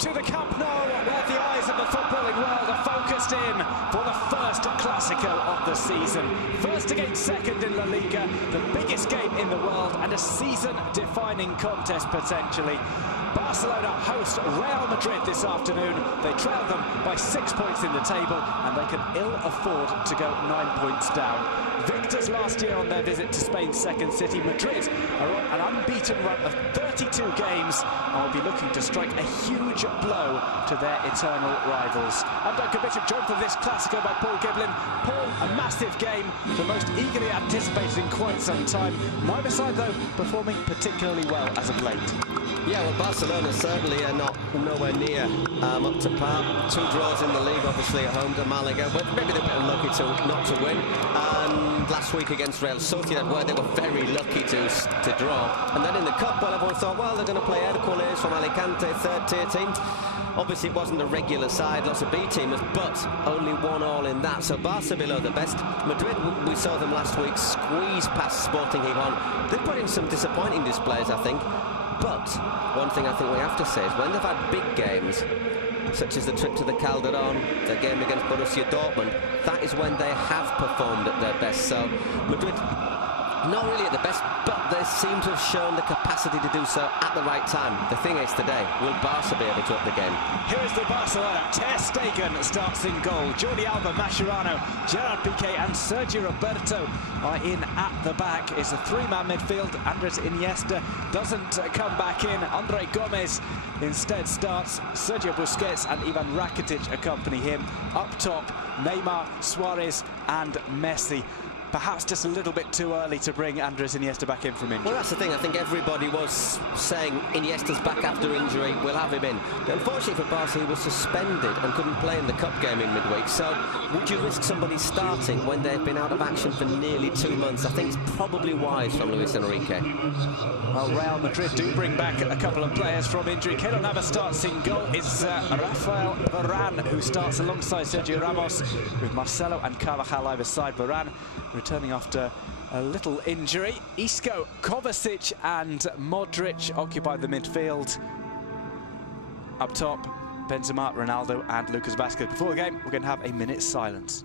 to the Camp Nou, where the eyes of the footballing world are focused in for the first Clásico of the season. First against second in La Liga, the biggest game in the world and a season-defining contest potentially. Barcelona host Real Madrid this afternoon. They trail them by 6 points in the table and they can ill afford to go 9 points down. Victors last year on their visit to Spain's second city, Madrid are on an unbeaten run of 32 games and will be looking to strike a huge blow to their eternal rivals. I'm Duncan Bishop, joined for this Clásico by Paul Giblin. Paul, a massive game, the most eagerly anticipated in quite some time. Neither side, though, performing particularly well as of late. Yeah, well, Barcelona certainly are nowhere near up to par. 2 draws in the league, obviously at home to Malaga, but maybe they're a bit unlucky not to win. And last week against Real Sociedad, where they were very lucky to draw. And then in the cup, well, everyone thought, well, they're going to play Hércules from Alicante, third-tier team. Obviously, it wasn't a regular side, lots of B-teamers, but only 1-1 in that. So Barca below the best. Madrid, we saw them last week squeeze past Sporting Gijón. They put in some disappointing displays, I think. But one thing I think we have to say is when they've had big games, such as the trip to the Calderón, the game against Borussia Dortmund, that is when they have performed at their best. So Madrid, not really at the best, but they seem to have shown the capacity to do so at the right time. The thing is today, will Barca be able to up the game? Here is the Barcelona. Ter Stegen starts in goal. Jordi Alba, Mascherano, Gerard Piqué and Sergio Roberto are in at the back. It's a 3-man midfield. Andres Iniesta doesn't come back in. Andre Gomez instead starts. Sergio Busquets and Ivan Rakitic accompany him. Up top, Neymar, Suarez and Messi. Perhaps just a little bit too early to bring Andres Iniesta back in from injury. Well, that's the thing. I think everybody was saying Iniesta's back after injury, we'll have him in. But unfortunately for Barca, he was suspended and couldn't play in the cup game in midweek. So would you risk somebody starting when they've been out of action for nearly 2 months? I think it's probably wise from Luis Enrique. Well, Real Madrid do bring back a couple of players from injury. Keylor Navas starts in goal. It's Rafael Varane who starts alongside Sergio Ramos with Marcelo and Carvajal either side. Varane returning after a little injury. Isco, Kovacic and Modric occupy the midfield. Up top, Benzema, Ronaldo and Lucas Vázquez. Before the game, we're going to have a minute's silence.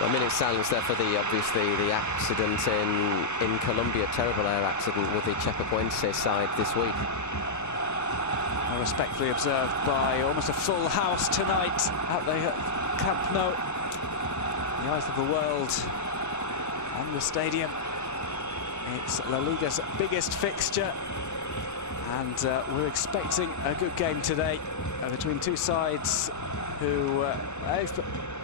Well, a minute's silence there for obviously the accident in Colombia, terrible air accident with the Chapecoense side this week. Respectfully observed by almost a full house tonight at the Camp Nou. The eyes of the world on the stadium. It's La Liga's biggest fixture, and we're expecting a good game today between two sides who have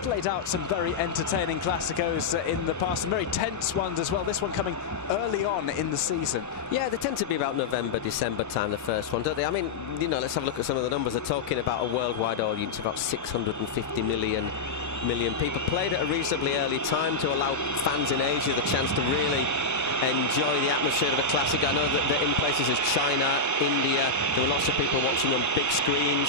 played out some very entertaining Clásicos in the past, some very tense ones as well. This one coming early on in the season. Yeah, they tend to be about November, December time, the first one, don't they? I mean, you know, let's have a look at some of the numbers. They're talking about a worldwide audience, about 650 million people. Played at a reasonably early time to allow fans in Asia the chance to really enjoy the atmosphere of a classic. I know that in places as China, India, there were lots of people watching on big screens.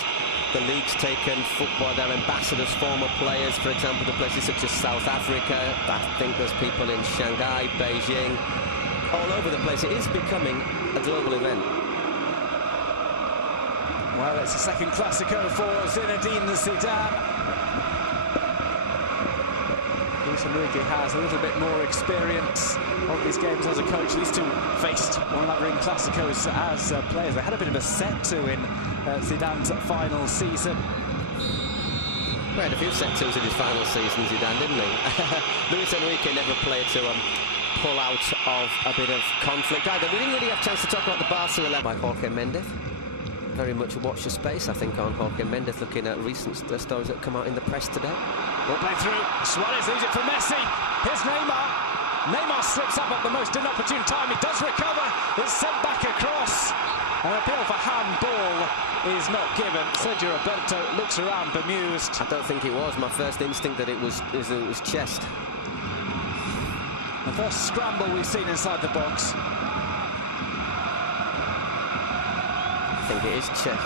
The league's taken football, their ambassadors, former players, for example, to places such as South Africa. I think there's people in Shanghai, Beijing, all over the place. It is becoming a global event. Well, it's a second Clásico for Zinedine Zidane. Luis Enrique has a little bit more experience of these games as a coach. These two faced one another in Clásicos as players. They had a bit of a set-to in Zidane's final season. He had a few set-tos in his final season, Zidane, didn't he? Luis Enrique never played to pull out of a bit of conflict either. We didn't really have a chance to talk about the Barca 11 by Jorge Mendes. Very much a watch the space, I think, on Jorge Mendes, looking at recent stories that have come out in the press today. Ball play through. Suarez leaves it for Messi. Here's Neymar. Neymar slips up at the most inopportune time. He does recover. It's sent back across. An appeal for handball is not given. Sergio Roberto looks around bemused. I don't think it was. My first instinct that it was chest. The first scramble we've seen inside the box. I think it is Chet.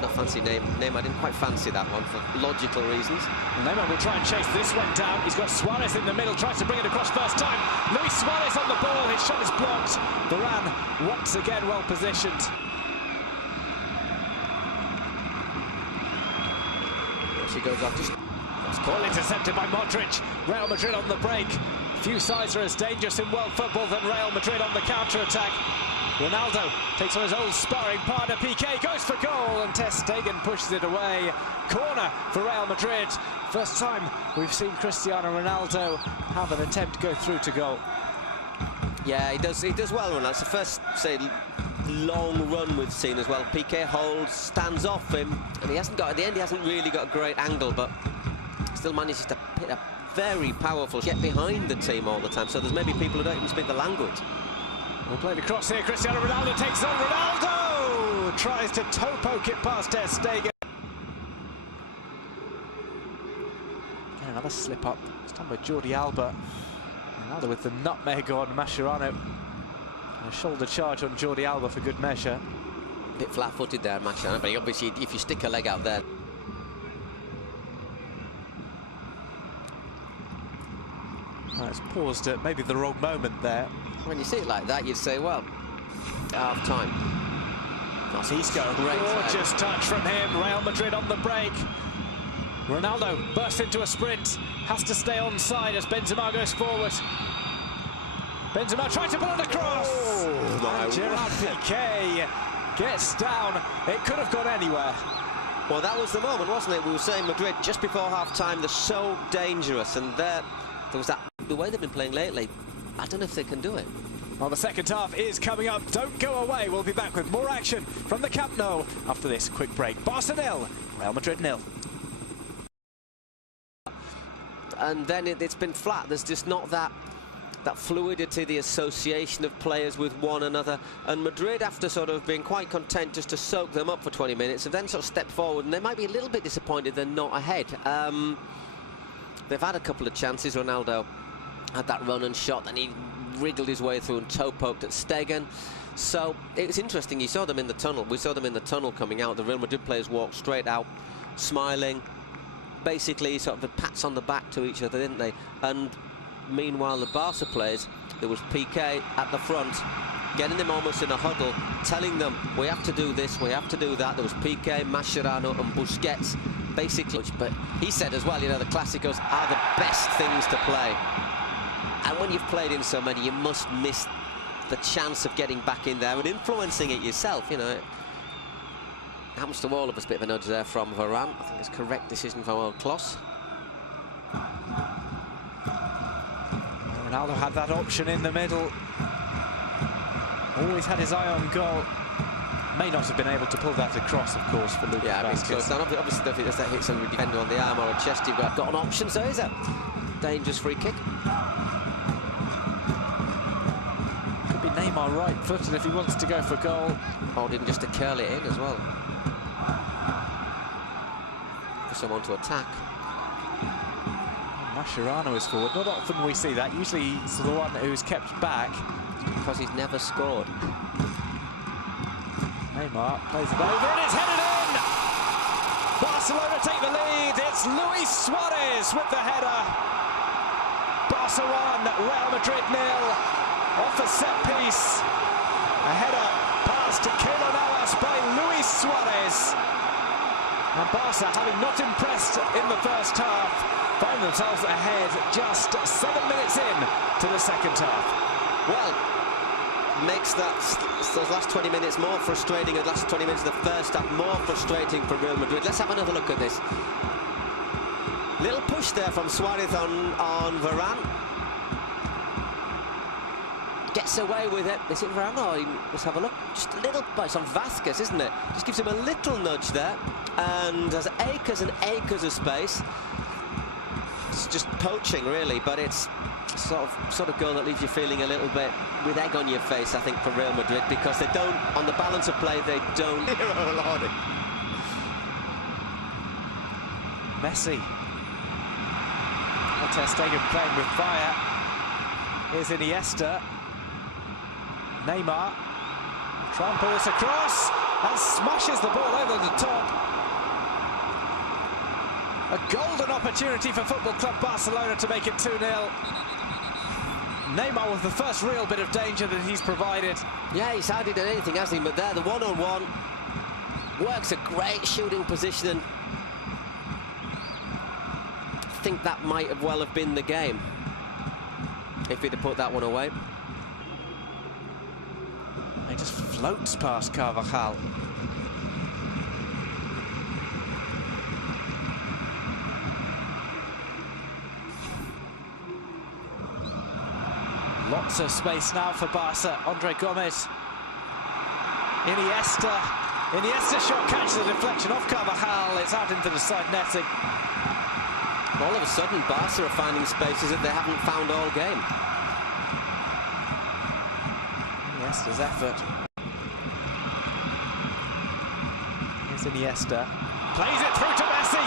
Not fancy name. I didn't quite fancy that one for logical reasons. Neymar will try and chase this one down. He's got Suarez in the middle, tries to bring it across first time. Luis Suarez on the ball, his shot is blocked. Varane once again well positioned. She goes off just... Ball intercepted by Modric. Real Madrid on the break. Few sides are as dangerous in world football than Real Madrid on the counter-attack. Ronaldo takes on his old sparring partner, Piqué, goes for goal, and Ter Stegen pushes it away. Corner for Real Madrid. First time we've seen Cristiano Ronaldo have an attempt go through to goal. Yeah, he does well, Ronaldo. It's the first, say, long run we've seen as well. Piqué holds, stands off him, and he hasn't got, at the end, he hasn't really got a great angle, but still manages to hit a very powerful, get behind the team all the time. So there's maybe people who don't even speak the language. We'll play the cross here. Cristiano Ronaldo takes on Ronaldo! Tries to toe poke it past Ter Stegen. Again, another slip up. This time by Jordi Alba. Ronaldo with the nutmeg on Mascherano. And a shoulder charge on Jordi Alba for good measure. A bit flat-footed there, Mascherano, but obviously if you stick a leg out there. Well, it's paused at maybe the wrong moment there. When you see it like that, you'd say, well, half time. He's got a gorgeous touch from him. Real Madrid on the break. Ronaldo bursts into a sprint, has to stay onside as Benzema goes forward. Benzema trying to pull it across. Oh, and Gerard Piqué gets down. It could have gone anywhere. Well, that was the moment, wasn't it? We were saying Madrid just before half-time, they're so dangerous, and there was that, the way they've been playing lately, I don't know if they can do it. Well, the second half is coming up. Don't go away. We'll be back with more action from the Camp Nou after this quick break. Barca 0, Real Madrid 0. And then it's been flat. There's just not that fluidity, the association of players with one another. And Madrid, after sort of being quite content just to soak them up for 20 minutes, have then sort of stepped forward, and they might be a little bit disappointed they're not ahead. They've had a couple of chances. Ronaldo had that run and shot, then he wriggled his way through and toe-poked at Stegen. So it's interesting, you saw them in the tunnel. We saw them in the tunnel coming out. The Real Madrid players walked straight out, smiling. Basically, sort of pats on the back to each other, didn't they? And meanwhile, the Barca players, there was Piqué at the front, getting them almost in a huddle, telling them, we have to do this, we have to do that. There was Piqué, Mascherano and Busquets, basically. But he said as well, you know, the Clásicos are the best things to play. And when you've played in so many, you must miss the chance of getting back in there and influencing it yourself, you know. It happens to all of us. Bit of a nudge there from Varane. I think it's a correct decision from old Kloss. Ronaldo had that option in the middle. Always had his eye on goal. May not have been able to pull that across, of course, for Lucas Vázquez. So obviously, if it does that hit somebody defender on the arm or a chest, you've got an option. So is a dangerous free kick. Could be Neymar right-footed if he wants to go for goal. Or didn't just to curl it in as well. For someone to attack. Mascherano is forward. Not often we see that. Usually he's the one who's kept back. Because he's never scored. Neymar plays it over and it's headed in! Barcelona take the lead. It's Luis Suarez with the header. Barca 1, Real Madrid 0. Off a set piece. A header pass to Keylor Navas by Luis Suarez. And Barca, having not impressed in the first half, find themselves ahead just 7 minutes in to the second half. Well, makes those last 20 minutes more frustrating, and last 20 minutes of the first half more frustrating for Real Madrid. Let's have another look at this. Little push there from Suarez on Varane. Gets away with it. Is it Varane? Oh, let's have a look. Just a little, it's on Vázquez, isn't it? Just gives him a little nudge there, and there's acres and acres of space. It's just poaching, really, but it's sort of goal that leaves you feeling a little bit with egg on your face, I think, for Real Madrid, because they don't, on the balance of play, they don't. Messi. Ter Stegen playing with fire. Here's Iniesta. Neymar tramples across and smashes the ball over the top. A golden opportunity for Football Club Barcelona to make it 2-0. Neymar with the first real bit of danger that he's provided. Yeah, he's hardly done anything, hasn't he? But there, the one-on-one works a great shooting position, and I think that might have well have been the game if he'd have put that one away. He just floats past Carvajal. Lots of space now for Barca. Andre Gomez. Iniesta shot catches the deflection off Carvajal. It's out into the side netting. All of a sudden, Barca are finding spaces that they haven't found all game. Iniesta's effort. Here's Iniesta. Plays it through to Messi.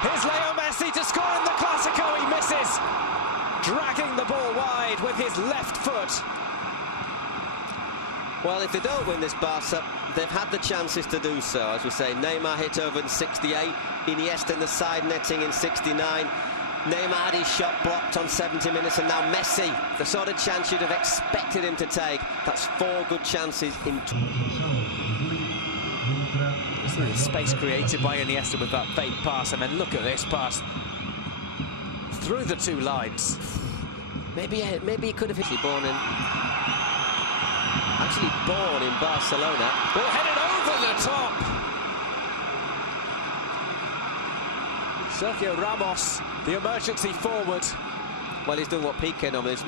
Here's Leo Messi to score in the Clásico. He misses. Dragging the ball wide with his left foot. Well, if they don't win this, Barca, they've had the chances to do so. As we say, Neymar hit over in 68, Iniesta in the side netting in 69. Neymar had his shot blocked on 70 minutes, and now Messi, the sort of chance you'd have expected him to take. That's 4 good chances in... See the space created by Iniesta with that fake pass, and then look at this pass through the 2 lines. Maybe he could have actually born in Barcelona. Ball headed over the top. Sergio Ramos, the emergency forward. Well, he's doing what Piqué normally is.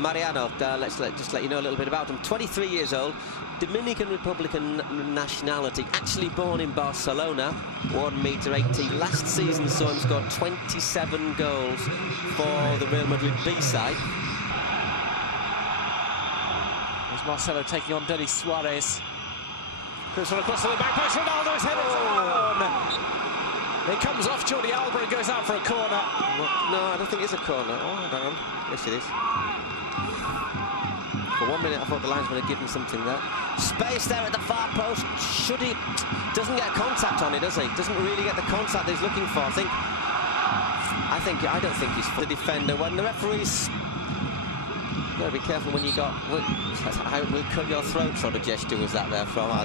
Mariano, let's just let you know a little bit about him. 23 years old, Dominican Republican nationality, actually born in Barcelona, 1 metre 80. Last season saw him score 27 goals for the Real Madrid B side. There's Marcelo taking on Denis Suarez. Chris from across to the back post. Ronaldo's headed down. It comes off Jordi Alba and goes out for a corner. No, I don't think it's a corner. Oh, hang on. Yes, it is. For 1 minute, I thought the linesman had given something there. Space there at the far post. Should he? Doesn't get contact on it, does he? Doesn't really get the contact he's looking for. I don't think he's the defender. When the referees... You've got to be careful when you got... How we'll cut your throat sort of gesture was that there from? I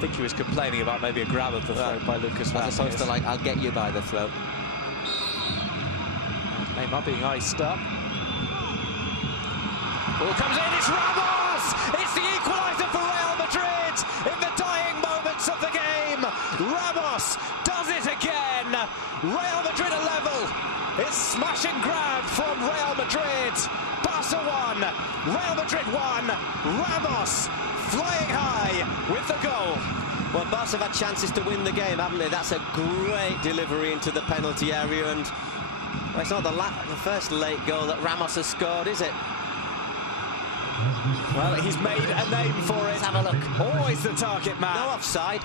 think he was complaining about maybe a grab of the throat by Lucas Vázquez. As opposed to like, I'll get you by the throat. Neymar being iced up. Ball comes in, it's Ramos! It's the equaliser for Real Madrid in the dying moments of the game. Ramos does it again. Real Madrid are level. It's smash and grab from Real Madrid. Barca 1, Real Madrid 1. Ramos flying high with the goal. Well, Barca have had chances to win the game, haven't they? That's a great delivery into the penalty area, and well, it's not the first late goal that Ramos has scored, is it? Well, he's made a name for it. Let's have a look. Always the target man. No offside.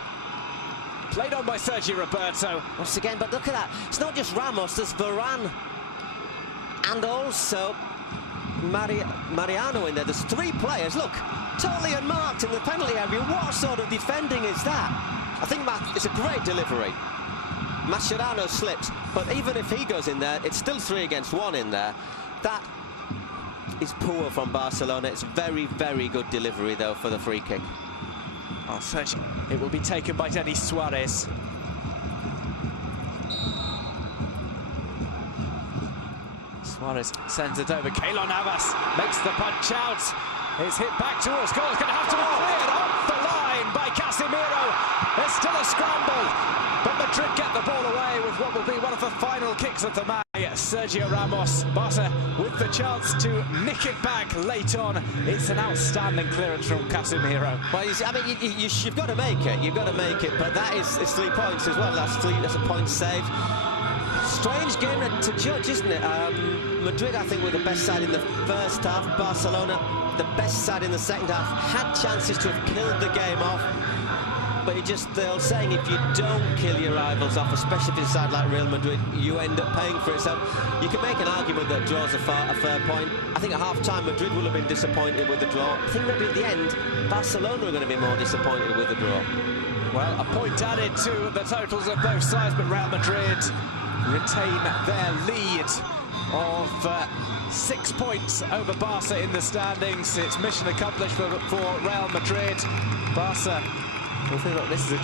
Played on by Sergio Roberto. Once again, but look at that. It's not just Ramos, there's Varane. And also Mariano in there. There's 3 players. Look, totally unmarked in the penalty area. What sort of defending is that? I think it's a great delivery. Mascherano slips, but even if he goes in there, it's still 3 against 1 in there. That is poor from Barcelona. It's very, very good delivery, though, for the free kick. Oh, it will be taken by Denis Suarez. Suarez sends it over. Keylor Navas makes the punch out. It's hit back towards goal. It's going to have to be cleared off the line by Casemiro. There's still a scramble, but Madrid get the ball away with what will be one of the final kicks of the match. Sergio Ramos, Barca with the chance to nick it back late on. It's an outstanding clearance from Casemiro. Well, I mean, you've got to make it. You've got to make it, but it's 3 points as well. That's a point saved. Strange game to judge, isn't it? Madrid, I think, were the best side in the first half. Barcelona, the best side in the second half. Had chances to have killed the game off. but the old saying, if you don't kill your rivals off, especially if it's a side like Real Madrid, you end up paying for it. So you can make an argument that draws a fair point. I think at half-time Madrid will have been disappointed with the draw. I think maybe at the end Barcelona are going to be more disappointed with the draw. Well, a point added to the totals of both sides, but Real Madrid retain their lead of 6 points over Barca in the standings. It's mission accomplished for Real Madrid. Barca, I think, look, this is a